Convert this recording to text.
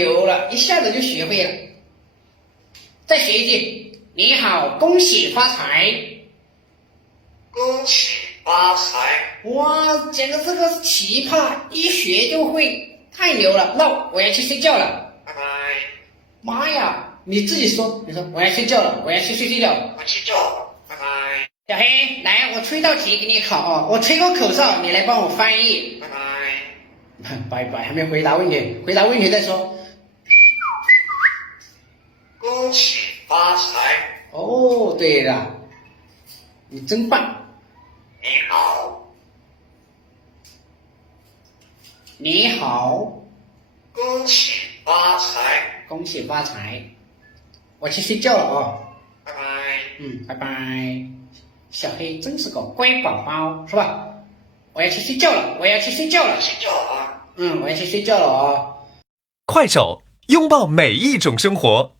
牛了，一下子就学会了。再学一句，你好，恭喜发财。恭喜发财。哇，简直是个奇葩，一学就会，太牛了。那我要去睡觉了。拜拜。妈呀，你自己说，你说我要睡觉了，我要去睡觉。我去做了。拜拜。小黑，来，我出一道题给你考啊，我吹个口哨，你来帮我翻译。拜拜。拜拜，还没回答问题，回答问题再说。恭喜发财。哦，对了，你真棒。你好。你好，恭喜发财。恭喜发财。我去睡觉了啊。拜拜。拜拜。小黑真是个乖宝宝，是吧？我要去睡觉了，我要去睡觉了。睡觉了啊。我要去睡觉了啊。快手，拥抱每一种生活。